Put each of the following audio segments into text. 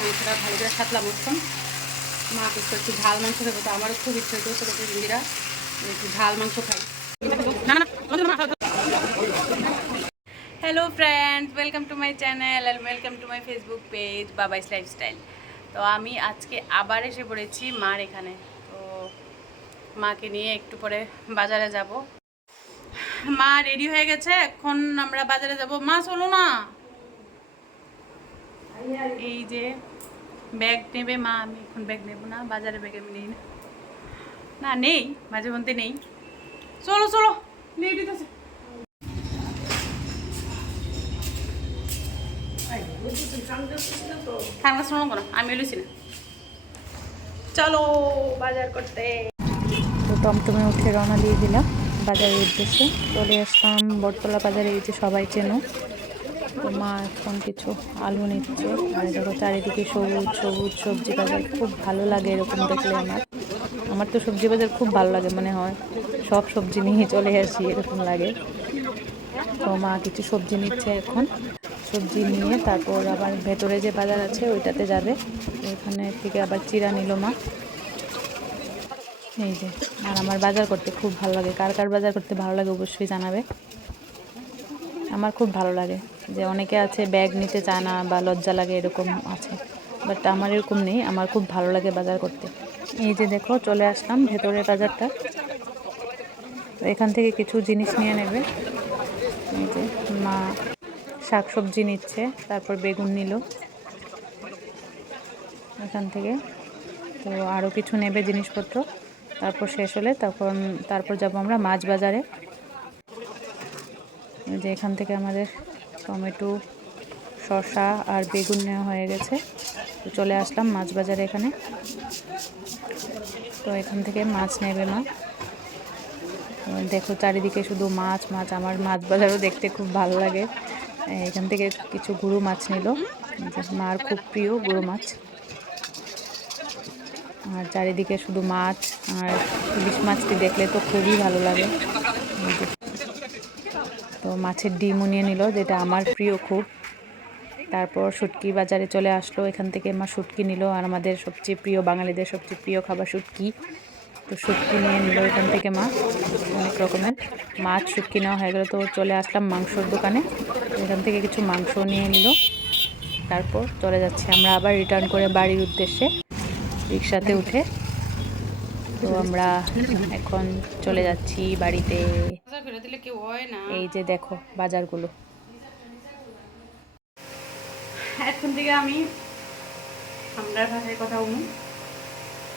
মাংসটা ভালো করে সাতলাম এখন মা করতো একটু ঝাল মাংস খাব, তো আমারও খুব ইচ্ছে হতো ছোটো দিদিরা একটু ঝাল মাংস খাই। Hello friends welcome to my channel and welcome to my Facebook page Babai's lifestyle তো আমি আজকে আবার এসে পড়েছি মার এখানে। তো মাকে নিয়ে একটু পরে বাজারে যাব। মা রেডি হয়ে গেছে, এখন আমরা বাজারে যাব। মা চলো না। এই যে ব্যাগ নেবে মা আমি এখন ব্যাগ নেব না বাজারে ব্যাগ আমি নেই না। না নেই মাঝে মধ্যে নেই। চলো চলো নেই দিতেছে থাকা শোনো করো আমি লুছি না। চলো বাজার করতে। তো টমটমে উঠে রওনা দিয়ে দিলাম বাজারের উদ্দেশ্যে। চলে আসলাম বটতলা বাজারে এই যে সবাই চেনো। তো মা এখন কিছু আলু নিচ্ছে। আর দেখো চারিদিকে সবুজ সবুজ সবজি বাজার। খুব ভালো লাগে এরকম দেখলে আমার। আমার তো সবজি বাজার খুব ভালো লাগে মনে হয়। সব সবজি নিয়ে চলে আসি, এরকম লাগে। তো মা কিছু সবজি নিচ্ছে এখন। সবজি নিয়ে তারপর আবার ভেতরে যে বাজার আছে, ওইটাতে যাবে। ওইখানে থেকে আবার চিরা নিল মা। এই যে, আর আমার বাজার করতে খুব ভালো লাগে। কার কার বাজার করতে ভালো লাগে অবশ্যই জানাবে। আমার খুব ভালো লাগে যে অনেকে আছে ব্যাগ নিতে চায় না বা লজ্জা লাগে এরকম আছে। বাট আমার এরকম নেই, আমার খুব ভালো লাগে বাজার করতে। এই যে দেখো, চলে আসলাম ভেতরের বাজারটা। তো এখান থেকে কিছু জিনিস নিয়ে নেবে। এই যে মা শাক সবজি নিচ্ছে, তারপর বেগুন নিল। এখান থেকে। তো আরও কিছু নেবে জিনিসপত্র। তারপর শেষ হলে তখন, তারপর যাব আমরা মাছ বাজারে। যে এখান থেকে আমাদের টমেটো, শসা আর বেগুন নেওয়া হয়ে গেছে। তো চলে আসলাম মাছ বাজারে এখানে। তো এখান থেকে মাছ নেবে মা। দেখো চারিদিকে শুধু মাছ মাছ। আমার মাছ বাজারও দেখতে খুব ভালো লাগে। এখান থেকে কিছু গুঁড়ো মাছ নিল। মার খুব প্রিয় গুঁড়ো মাছ। আর চারিদিকে শুধু মাছ আর ইলিশ মাছটি দেখলে তো খুবই ভালো লাগে। তো মাছের ডিমও নিয়ে নিল, যেটা আমার প্রিয় খুব। তারপর শুটকি বাজারে চলে আসলো, এখান থেকে মা শুটকি নিল, আর আমাদের সবচেয়ে প্রিয়, বাঙালিদের সবচেয়ে প্রিয় খাবার শুটকি। তো শুটকি নিয়ে নিল এখান থেকে মা, অনেক রকমের। মাছ শুটকি নেওয়া হয়ে গেলো, তো চলে আসলাম মাংসর দোকানে। এখান থেকে কিছু মাংস নিয়ে নিল। তারপর চলে যাচ্ছি আমরা আবার রিটার্ন করে বাড়ির উদ্দেশ্যে, রিক্সাতে উঠে। তো আমরা এখন চলে যাচ্ছি বাড়িতে। এই যে দেখো বাজারগুলো। এখন থেকে আমি আমরা ভাষায় কথা বলুন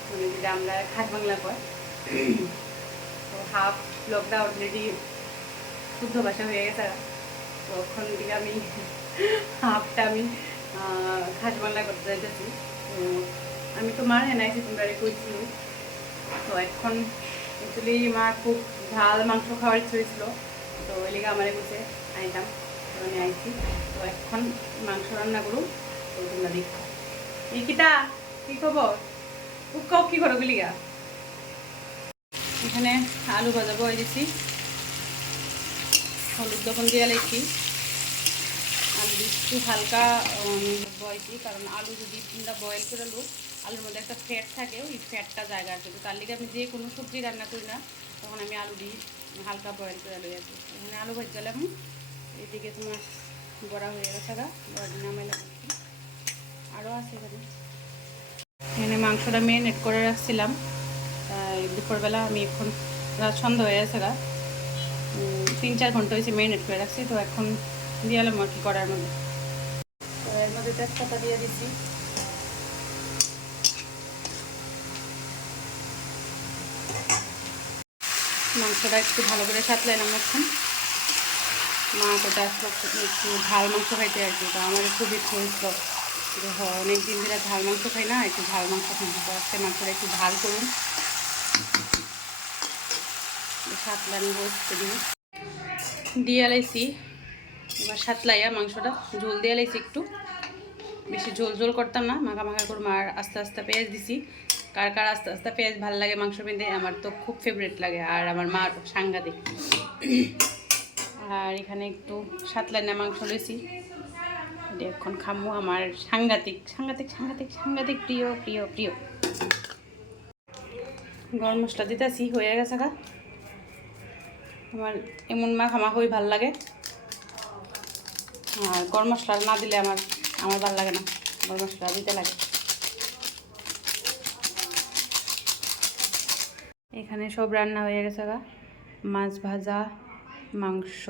মানে যেটা আমরা খাস বাংলা কয়। হাফ ব্লগটা অলরেডি শুদ্ধ ভাষা হয়ে গেছে। তো ওখান থেকে আমি হাফটা আমি খাস বাংলা করতে চাইতেছি তো আমি তো মার হেনাইছি, তোমরা কইছিল তো এখন অ্যাকচুয়ালি মা খুব ঝাল মাংস খাওয়ার ইচ্ছে হয়েছিল। তো ওই লেগে আমার বসে আইতাম আমি আইছি। তো এখন মাংস রান্না করুন তো তোমরা দেখো। কিটা, কি খবর? খুব কও কি করো গুলিগা? এখানে আলু ভাজা বয়ে দিছি। হলুদ যখন দিয়ে লাইছি আলু একটু হালকা বয়ছি কারণ আলু যদি তোমরা বয়েল করে লো আলুর মধ্যে একটা ফ্যাট থাকে, ওই ফ্যাটটা জায়গা আছে। তো তার লিগে আমি যে কোনো সবজি রান্না করি না, তখন আমি আলু দিই, হালকা বয়েল করে লই আছি এখানে আলু ভাজ গেলাম, এদিকে তোমার বড়া হয়ে গেছে গা, বড়া নামাইলাম আরও আছে এখানে। এখানে মাংসটা মেরিনেট করে রাখছিলাম, তাই দুপুরবেলা আমি এখন রাত সন্ধ্যা হয়ে গেছে গা। তিন চার ঘণ্টা হয়েছে মেরিনেট করে রাখছি, তো এখন দিয়ে এলাম আর কি করার মধ্যে। তো এর মধ্যে তেজপাতা দিয়ে দিচ্ছি মাংসটা একটু ভালো করে সাতলাইলাম এখন মা কোটা একটু ঝাল মাংস খাইতে আর কি। তো আমার খুব ইচ্ছে হয়েছিল যে হ অনেক দিন ধরে ঝাল মাংস খাই না, একটু ঝাল মাংস খাই। তো আজকে মাংসটা একটু ঝাল করুন। সাতলানি বসতে দিয়ে। দিয়ে আলাইছি। এবার সাতলাইয়া মাংসটা। ঝোল দিয়ে আলাইছি একটু। বেশি ঝোল ঝোল করতাম না, মাখা মাখা করে আর আস্তে আস্তে পেঁয়াজ দিছি। কার কার আস্তে আস্তে পেঁয়াজ ভালো লাগে, মাংস বেঁধে, আমার তো খুব ফেভারিট লাগে, আর আমার মা সাংঘাতিক। আর এখানে একটু সাতলাইনা মাংস এটা এখন খামু আমার সাংঘাতিক সাংঘাতিক সাংঘাতিক সাংঘাতিক, প্রিয় প্রিয় প্রিয়। গরম মশলা দিতেছি, হয়ে গেছে গা। আমার এমন মাখা মাখই ভালো লাগে। আর গরম মশলা না দিলে আমার আমার ভালো লাগে না। গরম মশলা দিতে লাগে। এখানে সব রান্না হয়ে গেছে গা। মাছ ভাজা, মাংস,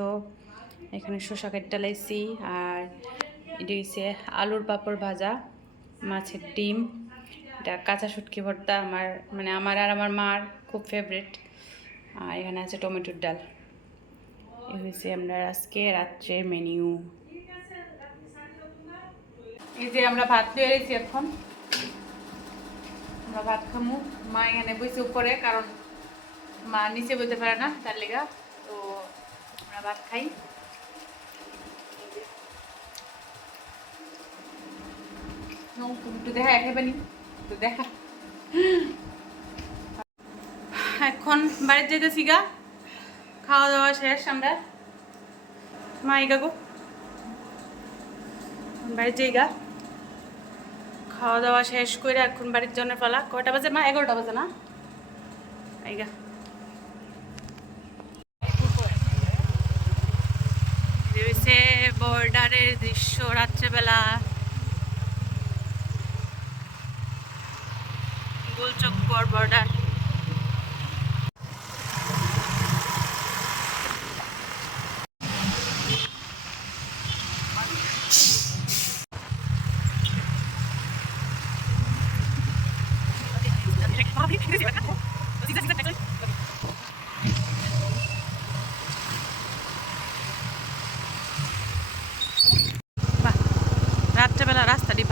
এখানে শসা কেটে লাইছি আর এটি হচ্ছে আলুর পাঁপড় ভাজা, মাছের ডিম। এটা কাঁচা শুটকি ভর্তা আমার মানে আমার আর আমার মার খুব ফেভারিট আর এখানে আছে টমেটোর ডাল। এই হয়েছে আমরা আজকে রাত্রের মেনিউ এই যে আমরা ভাত এসেছি এখন। আমরা ভাত খামু। মা এখানে বসে উপরে, কারণ মা নিচে বলতে পারে না, তার লেগা। তো আমরা ভাত খাই। একটু দেখা, একেবারে একটু দেখা। এখন বাড়িতে যেতেছি গা। খাওয়া দাওয়া শেষ আমরা। মা এই গো। বাড়িতে যাই গা। খাওয়া দাওয়া শেষ করে এখন বাড়ির জন্য পালা। কয়টা বাজে মা? এগারোটা বাজে না? এই গা রয়েছে বর্ডারের দৃশ্য রাত্রেবেলা। গোলচক্কর বর্ডার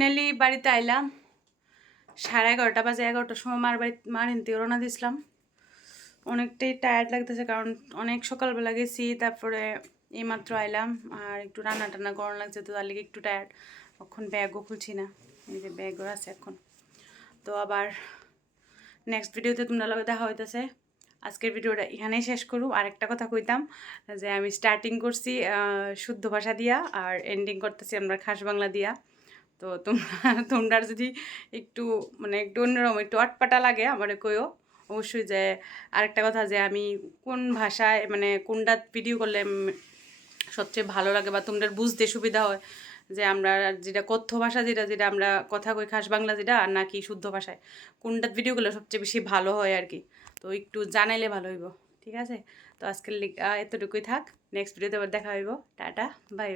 ফাইনালি বাড়িতে আইলাম। সাড়ে এগারোটা বাজে, এগারোটার সময় মার বাড়ি মার হিন্দি রওনা দিছিলাম অনেকটাই টায়ার্ড লাগতেছে কারণ অনেক সকালবেলা গেছি, তারপরে এইমাত্র আইলাম আর একটু রান্না টান্না গরম লাগছে তো তার লেগে একটু টায়ার্ড এখন ব্যাগও খুলছি না, এই যে ব্যাগও আছে এখন। তো আবার নেক্সট ভিডিওতে তোমরা লগে দেখা হইতেছে। আজকের ভিডিওটা এখানেই শেষ করু আর একটা কথা কইতাম যে আমি স্টার্টিং করছি শুদ্ধ ভাষা দিয়া আর এন্ডিং করতেছি আমরা খাস বাংলা দিয়া। তো তোমরা তোমরা যদি একটু মানে একটু অন্যরকম, একটু আটপাটা লাগে আমার কইও। অবশ্যই যে আরেকটা কথা যে আমি কোন ভাষায় মানে কোনটা ভিডিও করলে সবচেয়ে ভালো লাগে বা তোমাদের বুঝতে সুবিধা হয়? যে আমরা যেটা কথ্য ভাষা যেটা যেটা আমরা কথা কই খাস বাংলা যেটা, আর নাকি শুদ্ধ ভাষায়। কোনটা ভিডিও করলে সবচেয়ে বেশি ভালো হয় আর কি? তো একটু জানাইলে ভালো হইব, ঠিক আছে? তো আজকের এতটুকুই থাক নেক্সট ভিডিওতে আবার দেখা হইব। Tata bye bye